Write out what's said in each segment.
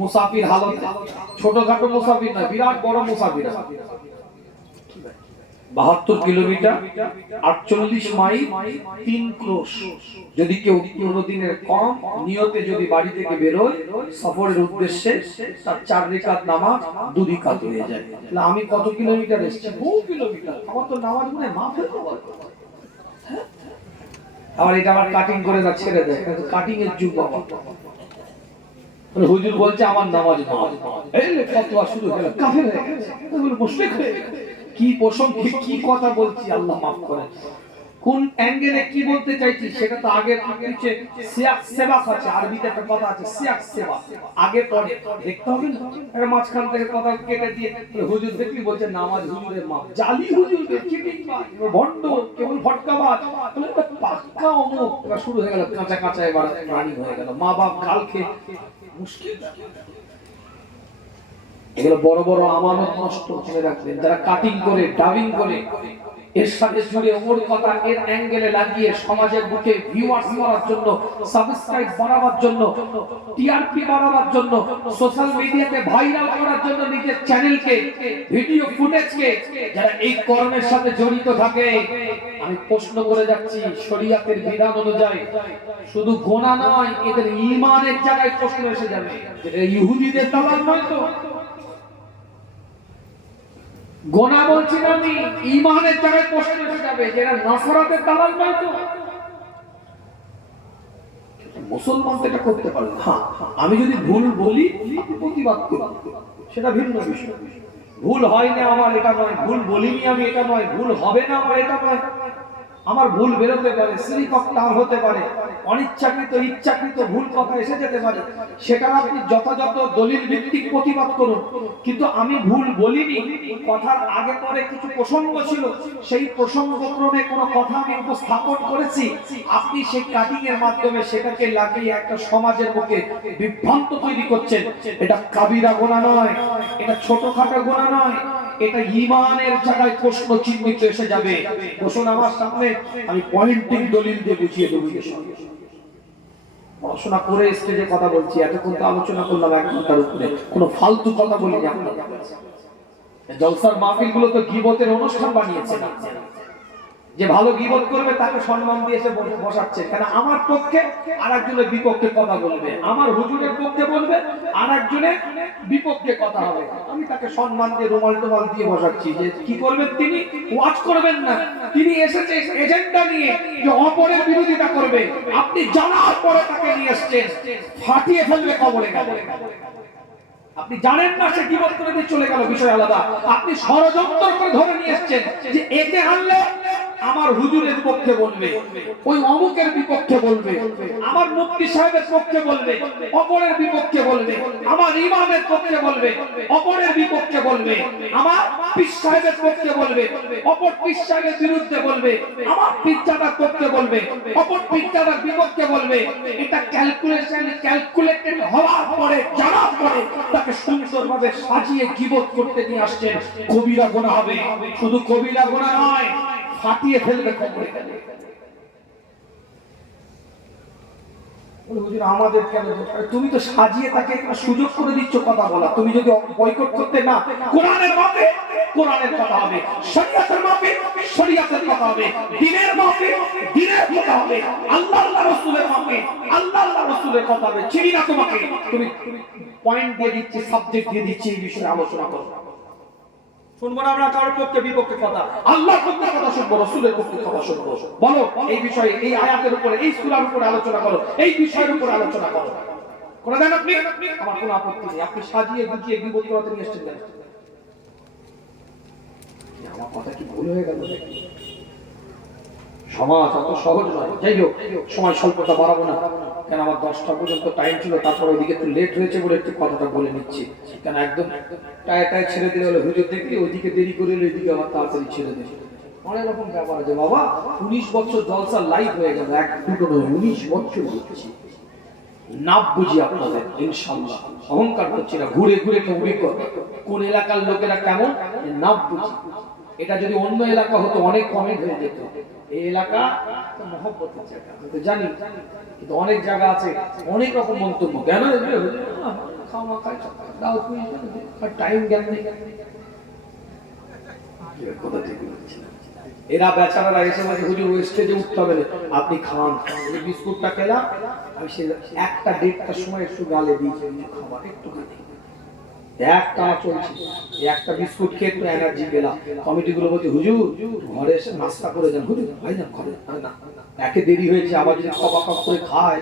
মুসাফির হালত, ছোটখাটো মুসাফির না, বিরাট বড় মুসাফির। 72 কিলোমিটার, 48 মাইল, 3 ক্রোশ। যদি কেউ 15 দিনের কম নিয়তে যদি বাড়ি থেকে বেরোয় সফরের উদ্দেশ্যে, তার 4 রাকাত নামাজ 2 রাকাত হয়ে যায়। তাহলে আমি কত কিলোমিটার এসেছি? বহু কিলোমিটার। আমার তো নামাজ মনে মাফ হয়ে যাবে। আবার এটা আবার কাটিং করে না ছেড়ে দেয়, কাটিং এর যুগ বাবা। হুজুর বলছে আমার নামাজ মাফ। এই ফতোয়া শুরু হলো, কাফের হয়ে গেছে, মুশরিক হয়ে গেছে। কি প্রসঙ্গ, কি কথা বলছি, আল্লাহ মাফ করেন। কোন অ্যাঙ্গেলে কি বলতে চাইছি সেটা তো আগে পিছে সিয়াক সেবাক আছে, আরবিতে একটা কথা আছে সিয়াক সেবা, আগে পরে দেখতে হবে না। এর মাঝখান থেকে কথা কেটে দিয়ে হুজুর দেখলি বলছে নামাজ হুজুরের মাপ, জালি হুজুর, চিটিং বাজ, ভণ্ড, কেবল ফটকাবাজ, বলে পাক্কা অমুক। শুরু হয়ে গেল কাঁচা কাঁচা, এবার রানি হয়ে গেল, মা বাপ গাল খেয়ে মুশকিল। এগুলো বড় বড় আমানত নষ্ট করে রাখবেন যারা কাটিং করে, ডাবিং করে, এর সাথে জুড়ে ওর কথা এর অ্যাঙ্গেলে লাগিয়ে সমাজের বুকে ভিউয়ার্স করার জন্য, সাবস্ক্রাইব বাড়াবার জন্য, টিআরপি বাড়াবার জন্য, সোশ্যাল মিডিয়াতে ভাইরাল করার জন্য নিজের চ্যানেলকে, ভিডিও ফুটেজকে যারা এই কর্মের সাথে জড়িত থাকে, আমি প্রশ্ন করে যাচ্ছি শরীয়তের বিধান অনুযায়ী শুধু গোনা নয়, এদের ঈমানের জায়গায় প্রশ্ন এসে যাবে। এটা ইহুদিদের দালাল নয় তো, গোনা বলছি না আমি, ঈমানের জায়গায় প্রশ্ন এসে যাবে। যেটা নাসারাতের দালাল নয় তো। মুসলমান তো এটা করতে পারে না। আমি যদি ভুল বলি প্রতিবাদ করি, সেটা ভিন্ন বিষয়। ভুল হয় না আমার এটা নয়, ভুল বলিনি আমি এটা নয়, ভুল হবে না আমার এটা নয়। আমার ভুল বেরোতে পারে, শ্রীকক্তার হতে পারে, অনিচ্ছাকৃত ইচ্ছাকৃত ভুল কথা এসে যেতে পারে, সেটা আপনি যথাযথ দলিল ভিত্তিক প্রতিবাদ করুন। কিন্তু আমি ভুল বলিনি, কথার আগে পরে কিছু প্রসঙ্গ ছিল, সেই প্রসঙ্গক্রমে কোনো কথা আমি উপস্থাপন করেছি, আপনি সেই কাটিং এর মাধ্যমে সেটাকে লাগিয়ে একটা সমাজের মুখে বিভ্রান্ত তৈরি করছেন। এটা কাবিরা গুনাহ নয়, এটা ছোটখাটো গুনাহ নয়, এটা ঈমানের জায়গায় প্রশ্ন চিহ্নিত এসে যাবে। বসুন আমার সামনে, আমি পয়েন্টিং দলিল দিয়ে বুঝিয়ে দেব। পড়াশোনা করে স্টেজে কথা বলছি, এতক্ষণ তো আলোচনা করলাম 1 ঘন্টার উপরে, কোনো ফালতু কথা বলিনি আপনাদের কাছে। জলসার মাহফিলগুলো তো গীবতের অনুষ্ঠান বানিয়েছে না, যে ভালো গীবত করবে তাকে সম্মান দিয়ে এসে বসাচ্ছে। কেন আমার পক্ষে আরেকজনের বিপক্ষে কথা বলবে, আমার হুজুরের পক্ষে বলবে, আরেকজনের বিপক্ষে কথা হবে, আমি তাকে সম্মান দিয়ে রুমাল টুমাল দিয়ে বসাচ্ছি। যে কি করবেন তিনি? ওয়াজ করবেন না, তিনি এসেছে এজেন্ডা নিয়ে যে অপরের বিরোধিতা করবে। আপনি জানার পরে তাকে নিয়ে এসেছেন, ফাটিয়ে ফেলবে কবরে গেলে। আপনি জানেন না সে গীবত করে দিয়ে চলে গেল, বিষয় আলাদা। আপনি ষড়যন্ত্র করে ধরে নিয়ে এসেছেন যে একে আনলে আমার হুজুরের পক্ষে বলবে, ওই অমুকের বিপক্ষে বলবে, আমার মুফতি সাহেবের পক্ষে বলবে, অপরের বিপক্ষে বলবে, আমার ইমামের পক্ষে বলবে, অপরের বিপক্ষে বলবে, আমার পীর সাহেবের পক্ষে বলবে, অপর পীর সাহেবের বিরুদ্ধে বলবে, আমার পীরজাদার পক্ষে বলবে, অপর পীরজাদার বিপক্ষে বলবে। এটা ক্যালকুলেটেড হওয়ার পরে, জানার পরে তাকে সুন্দরভাবে সাজিয়ে গীবত করতে নিয়ে আসছেন। কবিরা গুনাহ হবে, শুধু কবিরা গুনাহ নয়, ফাটিয়ে ফেলবে কবরে গেলে। আমাদের কেন? তুমি তো সাজিয়ে তাকে সুযোগ করে দিচ্ছ কথা বলা। তুমি যদি বয়কট করতে না, কোরআনের মাপে কোরআনের কথা হবে, শরীয়তের মাপে শরীয়তের কথা হবে, দ্বীনের মাপে দ্বীনের কথা হবে, আল্লাহ রাসূলের মাপে আল্লাহ রাসূলের কথা হবে। চিনি না তোমাকে, তুমি পয়েন্ট দিয়ে দিচ্ছি, সাবজেক্ট দিয়ে দিচ্ছি, এই বিষয়ে আলোচনা করো। শুনবো না আমরা কারোর পক্ষে বিপক্ষে কথা, আল্লাহর পক্ষে কথা শুনবো, রাসূলের পক্ষে কথা শুনবো। বলো এই বিষয়ে, এই আয়াতের উপরে, এই সূরার উপরে আলোচনা করো, এই বিষয়ের উপরে আলোচনা করো। করে দেন আপনি, আমার কোনো আপত্তি নেই। আপনি সাজিয়ে গুছিয়ে গীবত করাতে নিয়ে এসেছেন কেন? আমার কথা কি ভুল হয়ে গেল? সমাজ অত সহজ নয়। যাই হোক, সময় স্বল্পতা বাড়াবো না, কেন আমার 10টা পর্যন্ত টাইম ছিল, তারপর ওইদিকে একটু লেট হয়েছে বলে একটু কথাটা বলে নিচ্ছি। কেন একদম টায় ছেড়ে দিলে হলে হুজুর দেখলি ওইদিকে দেরি করে এলে ওইদিকে আবার তাড়াতাড়ি ছেড়ে দেবে, অনেক রকম ব্যাপার আছে। বাবা 19 বছর জলসা লাইভ হয়ে গেল, এক দুটো নয়, 19 বছর হচ্ছে। নাম বুঝি আপনাদের, ইনশাআল্লাহ অহংকার করছি না, ঘুরে ঘুরে কবি কোন এলাকার লোকেরা কেমন নাম বুঝি। এটা যদি অন্য এলাকা হতো অনেক কমেন্ট হয়ে যেত। এই এলাকা মহব্বতের জায়গা, আমি তো জানি, কিন্তু অনেক জায়গা আছে অনেক রকম মন্তব্য। কেন খাওয়া খাই দাও আর টাইম জ্ঞান নেই। এরা বেচারারা এসে বলে হুজুর স্টেজে উঠতে হবে না, আপনি খান। বিস্কুটটা খেলাম আমি, সে 1টা-1:30টার সময় একটু গালে দিয়েছি খাবার একটুখানি, একটা চলছে, একটা বিস্কুট খেয়ে একটু এনার্জি পেলাম। কমিটি গুলো বলছে হুজুর ঘরে এসে নাস্তা করে যান। হুজুর ভাই না ঘরে না, একে দেরি হয়েছে, আবার যদি কপা কপ করে খায়,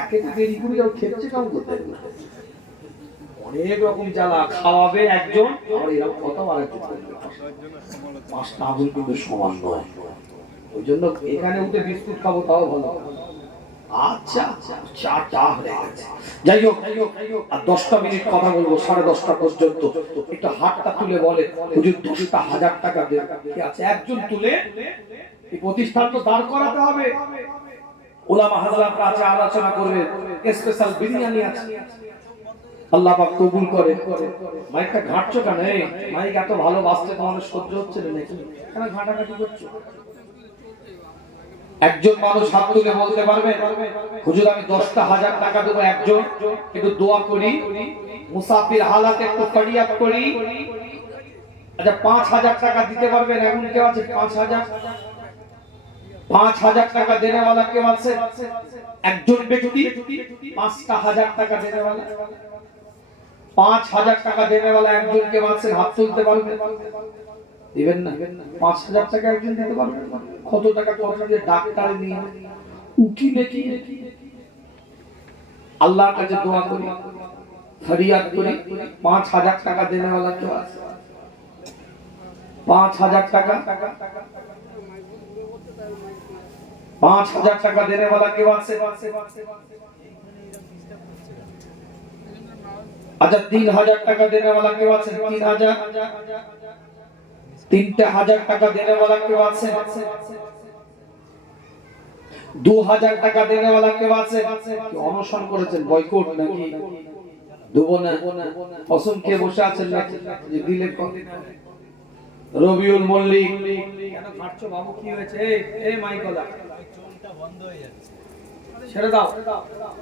একে দেরি করে যাও, খেতে কেমন করতে অনেক রকম জ্বালা। খাওয়াবে একজন, আর এরকম কথা আরেকজন, 5টা আঙুল কিন্তু সমান নয়। ওই জন্য এখানে উঠে বিস্কুট খাবো তাও ভালো। আচ্ছা চা চা হয়ে গেছে। যাই হোক, আর 10টা মিনিট কথা বলবো, 10:30 পর্যন্ত। একটু হাতটা তুলে বলে হুজুর 10টা হাজার টাকা দেন। কি আছে একজন তুলে, এই প্রতিষ্ঠান তো দাঁড় করাতে হবে। ওলামা হাজরাতরা আছে, আলোচনা করবে, স্পেশাল বিরিয়ানি আছে, আল্লাহ পাক কবুল করে। মাইকটা ঘাটছো কেন? এই মাইক এত ভালো বাজছে, তোমাদের সহ্য হচ্ছে না নাকি? কেন ঘাটাঘাটি করছো? একজন মানুষ হাত তুলে বলতে পারবে হুজুর আমি 10,000 টাকা দেবো, একজন একটু দোয়া করি, মুসাফির হালাতে একটু ফরিয়াদ করি। আচ্ছা 5,000 টাকা দিতে পারবেন? এমন কেউ আছে? 5,000 টাকা দেনেওয়ালা কেউ আছে? একজন ব্যক্তি 5,000 টাকা দেনেওয়ালা, 5,000 টাকা দেনেওয়ালা একজন কেউ আছে? হাত তুলতে পারবে? দিবেন না? 5,000 টাকা একজন দিতে পারবে? কত টাকা খরচ করে ডাক্তারে নিয়ে উকিলে কি আল্লাহর কাছে দোয়া করি, ফরিয়াদ করি, 5,000 টাকা দেনেওয়ালা কেউ আছে? 5,000 টাকা, 5,000 টাকা দেনেওয়ালা কেউ আছে? আচ্ছা 3,000 টাকা দেনেওয়ালা কেউ আছে? 3,000, 3,000 টাকা দেনেওয়ালা কেউ আছে? 2,000 টাকা দেনেওয়ালা কেউ আছে? অনশন করেছেন, বয়কট নাকি দেব না, কসম খেয়ে বসে আছেন নাকি যে দিলে? রবিউল মল্লিক, কেন কাটছো বাবু, কি হয়েছে? এই মাইকলা চোনটা বন্ধ হয়ে যাচ্ছে, ছেড়ে দাও,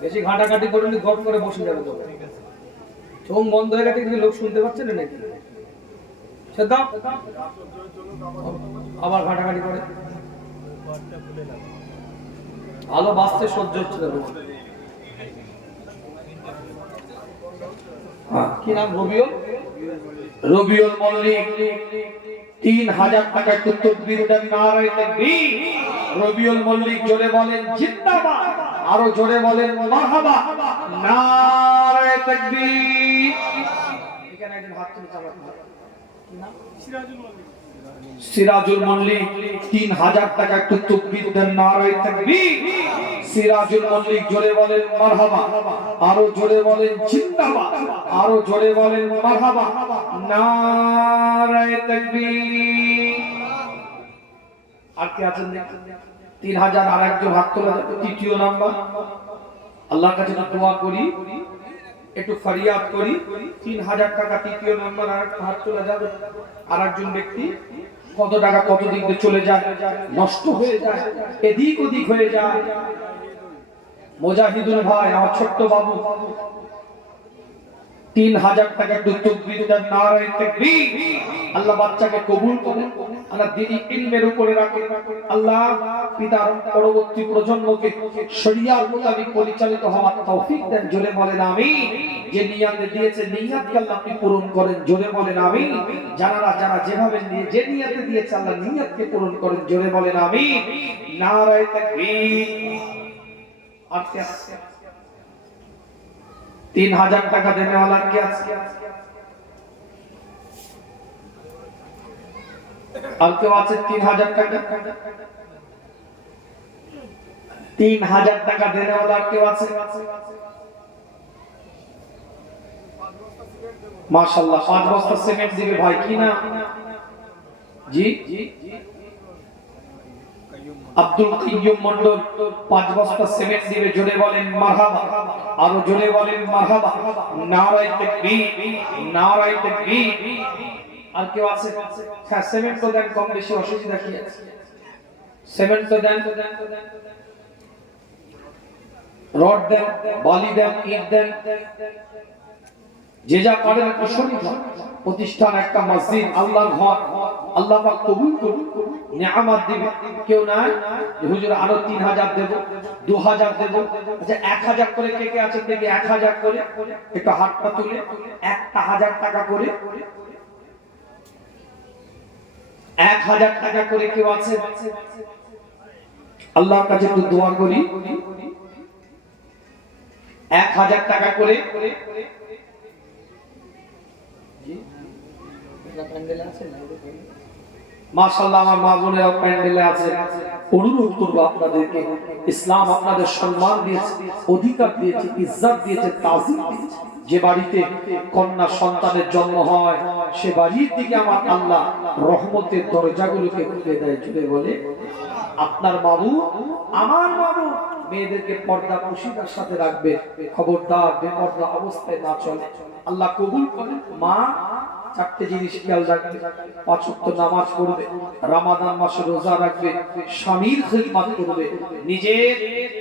বেশি ঘাটাঘাটি করুন, গপ করে বসে যাবে তো। চোখ বন্ধ হয়ে গেছে, কিন্তু লোক শুনতে পাচ্ছে না নাকি? ছেড়ে দাও, আবার ঘাটাঘাটি করে, ভালো বাঁচতে সহ্য হচ্ছে না। কি নাম? রবিউল, রবিউল মল্লিক, 3,000 টাকা একটু তাকবীর দেন, নারায়ে তাকবীর। রবিউল মল্লিক জোরে বলেন জিন্দাবাদ, আরো জোরে বলেন মারহাবা, নারায়ে তাকবীর। এখানে একজন হাত তুলেছে, কি নাম? সিরাজুল মল্লিক, সিরাজুল মল্লিক, 3,000 টাকা একটু তাকবীর দেন, নারায়ে তাকবীর। সিরাজুল মল্লিক জোরে বলেন মারহাবা, আরো জোরে বলেন জিন্দাবাদ, আরো জোরে বলেন মারহাবা, নারায়ে তাকবীর। আর কি আছেন? 3,000 আর একজন হাত তোলা যাবে। তৃতীয় নাম্বার, আল্লাহর কাছে দোয়া করি, একটু ফরিয়াদ করি, 3,000 টাকা তৃতীয় নাম্বার আর হাত তোলা যাবে। আর একজন ব্যক্তি কত টাকা কত দিক দিয়ে চলে যায়, নষ্ট হয়ে যায়, এদিক ওদিক হয়ে যায়। মুজাহিদুল ভাই, আমার ছোট্ট বাবু, 3,000 টাকা একটু তাকবীর দেন, নারায়ে তাকবীর। আল্লাহ বাচ্চাকে কবুল করেন, আল্লাহ দ্বীনি ইলমের উপরে রাখেন, আল্লাহ পিতার পরবর্তী প্রজন্মকে শরিয়াত মোতাবেক পরিচালিত হওয়ার তৌফিক দেন। জোরে বলেন আমিন। যে নিয়ত দিয়েছে, নিয়তকে আল্লাহ আপনি পূরণ করেন। জোরে বলেন আমিন। যারা যেভাবে যে নিয়তে দিয়েছে, আল্লাহ নিয়তকে পূরণ করেন। জোরে বলেন আমিন, নারায়ে তাকবীর। আচ্ছা 3,000 টাকা দেনেওয়ালা কে আছে? আর কেউ আছে? 3,000 টাকা, 3,000 টাকা দেনেওয়ালা কেউ আছে? মাশাআল্লাহ, 5 বস্তা সিমেন্ট দিবে ভাই, কি না? জি আব্দুল কাইয়ুম মন্ডল, 5 বস্তা সিমেন্ট দিবে। জোরে বলেন মারহাবা, আরো জোরে বলেন মারহাবা, নারায়ে তাকবীর, নারায়ে তাকবীর। আর কেউ আছে? হ্যাঁ, সিমেন্ট তো দেন, কম বেশি অসুবিধা কি আছে? সিমেন্ট তো দেন, রড দেন, বালি দেন, ইট দেন, যে যা পারেন একটা শরীর প্রতিষ্ঠান, একটা মসজিদ, আল্লাহর ঘর, আল্লাহ পাক কবুল করুন, নিয়ামত দিবে। কেউ না হুজুর আরো 3000 দেব, 2000 দেব, আচ্ছা 1000 করে কে কে আছেন দেখি, 1000 করে একটু হাতটা তুলে 1000 টাকা করে, 1000 টাকা করে কেউ আছে? আল্লাহর কাছে একটু দোয়া করি, 1000 টাকা করে। মাশাআল্লাহ, আমার মা বোনেরা প্যান্ডেলে আছে। অনুরোধ করবো আপনাদেরকে, ইসলাম আপনাদের সম্মান দিয়েছে, অধিকার দিয়েছে, ইজ্জত দিয়েছে, তাজিম দিয়েছে। যে বাড়িতে কন্যা সন্তানের জন্ম হয় সে বাড়ির দিকে আমার আল্লাহ রহমতের দরজাগুলোকে খুলে দেয়। জুড়ে বলে আপনার বাবু, আমার বাবু মেয়েদেরকে পর্দা পুশিদার সাথে রাখবে, খবরদার বেপর্দা অবস্থায় না চলে। আল্লাহ কবুল করেন। মা চারটে জিনিস খেয়াল রাখবে, 5 ওয়াক্ত নামাজ পড়বে, রমাদান মাসে রোজা রাখবে, স্বামীর খিদমত করবে, নিজের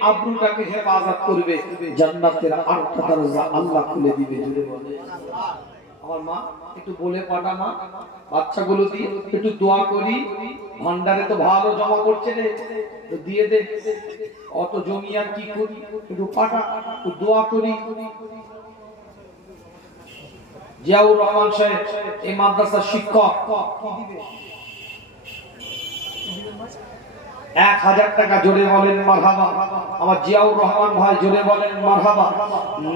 আব্রুটাকে হেফাজত করবে, জান্নাতের 8টা দরজা আল্লাহ খুলে দিবে। জুড়ে বলে আমার মা একটু বলে পাঠা, মা বাচ্চাগুলো দিয়ে একটু দোয়া করি। ভান্ডারে তো ভালো জমা করছে রে, তো দিয়ে দে, অত জমি আর কি করি, একটু পাঠা, একটু দোয়া করি। জিয়াউর রহমান সাহেব এই মাদ্রাসার শিক্ষক, 1000 টাকা, জোরে বলেন মারহাবা। আমার জিয়াউর রহমান ভাই, জোরে বলেন মারহাবা।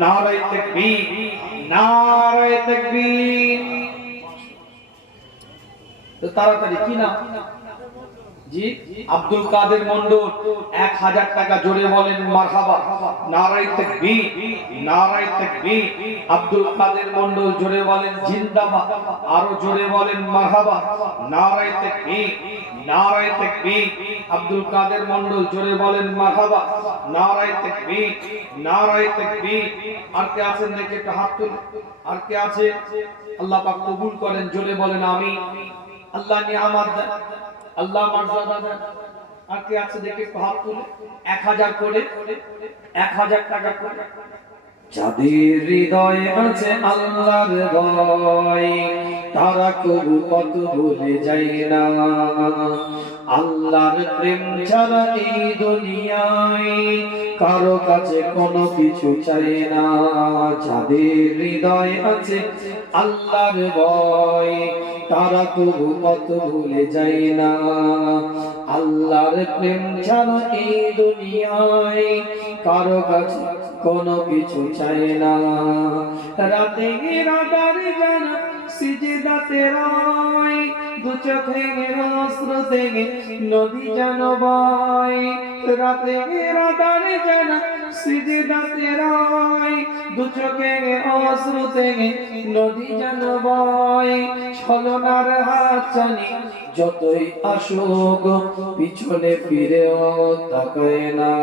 নারায়ে তাকবীর, নারায়ে তাকবীর। তো তাড়াতাড়ি কি না জি, আব্দুল কাদের মন্ডল 1000 টাকা, জোরে বলেন মারহাবা। নারায়ে তাকবীর, নারায়ে তাকবীর। আব্দুল কাদের মন্ডল, জোরে বলেন জিন্দাবাদ, আরো জোরে বলেন মারহাবা। নারায়ে তাকবীর, নারায়ে তাকবীর। আব্দুল কাদের মন্ডল, জোরে বলেন মারহাবা। নারায়ে তাকবীর, নারায়ে তাকবীর। আর কে আছেন দেখে একটা হাত তুলে, আর কে আছে? আল্লাহ পাক কবুল করেন, জোরে বলেন আমিন। আল্লাহ নিয়ামত দেন, আল্লাহ মর্যাদা দেন। আর কে আছে দেখে হাত তুলে, 1000 করে, 1000 টাকা করে। যাদের হৃদয়ে আছে আল্লাহর ভয়, তারা কবু কত ভুলে যায় না। আল্লাহর প্রেম ছাড়া এই দুনিয়ায় কারো কাছে কোনো কিছু চাই না। যাদের হৃদয়ে আছে আল্লাহর ভয়, তারা কবু কত ভুলে যায় না। আল্লাহর প্রেম ছাড়া এই দুনিয়ায় কারো কাছে কোনো কিছু চাই না। রাতে রাতার জানা সিজদাতে রয়, দু চোখের অশ্রুতে নদী যেন বয়। রাতে রাতার জানা সিজদাতে রয়, দু চোখের অশ্রুতে নদী যেন বয়। ছলনার হাত ছানি যতই আসুক, পিছনে ফিরেও তাকায় না।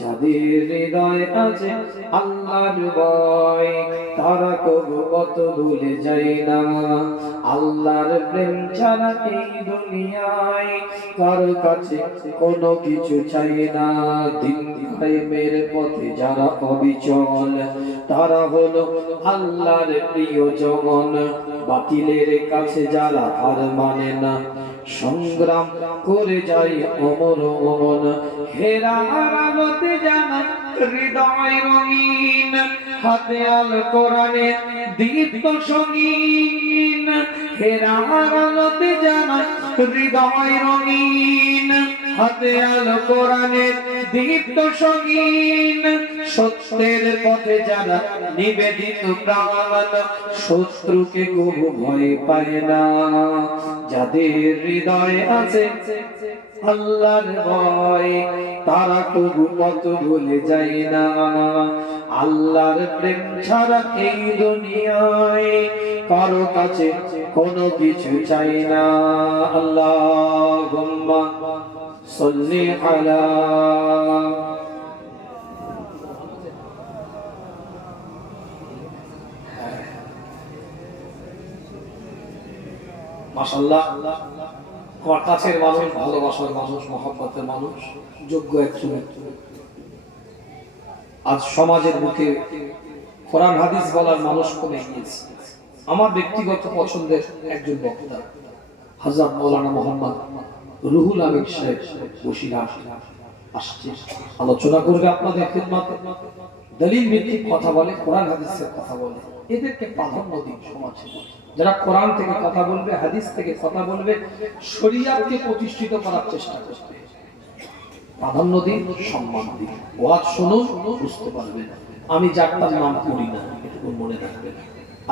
যাদের হৃদয় আছে আল্লাহর ভয়, তারা কবু কত ভুলে যায় না। আল্লাহর প্রেম ছাড়া এই দুনিয়ায় কারো কাছে কোনো কিছু চাই না। দিন কায়েমের পথে যারা অবিচল, তারা হলো আল্লাহর প্রিয়জন। বাতিলের কাছে যারা হার মানে না, সংগ্রাম করে যায় অমর অমন। হেরার আলোতে জানা হৃদয় রঙিন, হাতে আল কোরআনের দীপ্ত সঙ্গীন। হেরার আলোতে জানা হৃদয় রঙিন, হাতে আল কোরআনের দীপ্ত সঙ্গীন। সত্যের পথে যারা নিবেদিত প্রাণ, শত্রুকে কবু ভয় পায় না। যাদের হৃদয়ে আছে আল্লাহর ভয়, তারা কবু কত ভুলে যায় না। আল্লাহর প্রেম ছাড়া এই দুনিয়ায় কারো কাছে কোনো কিছু চাই না। আল্লাহুম্মা সাল্লি আলা মাশাআল্লাহ। আমার কাছের মানুষ, ভালোবাসার মানুষ, মহব্বতের মানুষ, যোগ্য একজন। আজ সমাজের বুকে কোরআন হাদিস বলার মানুষ কমে গিয়েছে। আমার ব্যক্তিগত পছন্দের একজন বক্তা হযরত মাওলানা মোহাম্মদ রুহুল আমিন সাহেব বসিরহাট আসছে, আলোচনা করবে আপনাদের খিদমতে। দলিল ভিত্তিক কথা বলে, কোরআন হাদিসের কথা বলে, এদেরকে প্রাধান্য দিন সমাজে। যারা কোরআন থেকে কথা বলবে, হাদিস থেকে কথা বলবে, শরীয়তকে প্রতিষ্ঠিত করার চেষ্টা করবে, প্রাধান্য দিন, সম্মান দিন। ওয়াজ শুনুন, বুঝতে পারবেন। আমি যার তার নাম করি না, এটুকু মনে রাখবেন।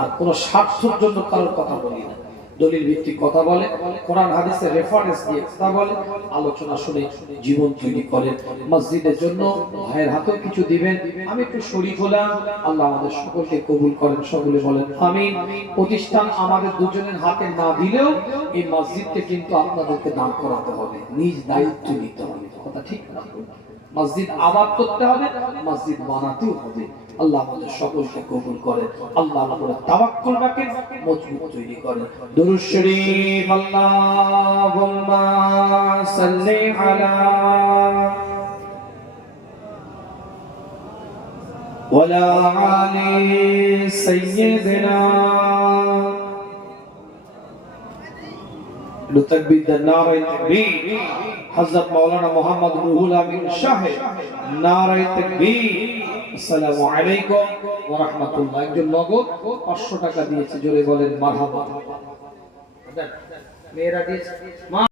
আর কোন স্বার্থের জন্য কারোর কথা বলি না। দলিল ভিত্তিক কথা বলে, কোরআন হাদিসের রেফারেন্স দিয়ে কথা বলে, আলোচনা শুনে জীবন তৈরি করে। মসজিদের জন্য ভাইয়ের হাতেও কিছু দিবেন, আমি একটু শরীক হলাম। আল্লাহ আমাদের সকলকে কবুল করেন, সকলে বলেন আমিন। প্রতিষ্ঠান আমাদের দুজনের হাতে না দিলেও এই মসজিদকে কিন্তু আপনাদেরকে দান করাতে হবে, নিজ দায়িত্ব নিতে হবে। কথা ঠিক না? মসজিদ আবাদ করতে হবে, মসজিদ বানাতেও হবে। আল্লাহ আমাদের সকলকে কবুল করেন, আল্লাহ আমাদের তাওয়াক্কুল রাখেন, মজবুত তৈরি করেন। দুরূদ শরীফ, আল্লাহুম্মা সাল্লি আলা ওয়ালা আলি সাইয়্যিদিনা لتكبير النار التكبير حضرت مولانا محمد روح الامين সাহেব নারে তাকবীর। আসসালামু আলাইকুম ওয়া রাহমাতুল্লাহ। একজন নগদ 500 টাকা দিয়েছে, জোরে বলেন মারহাবা। মেয়েরা দিয়েছে।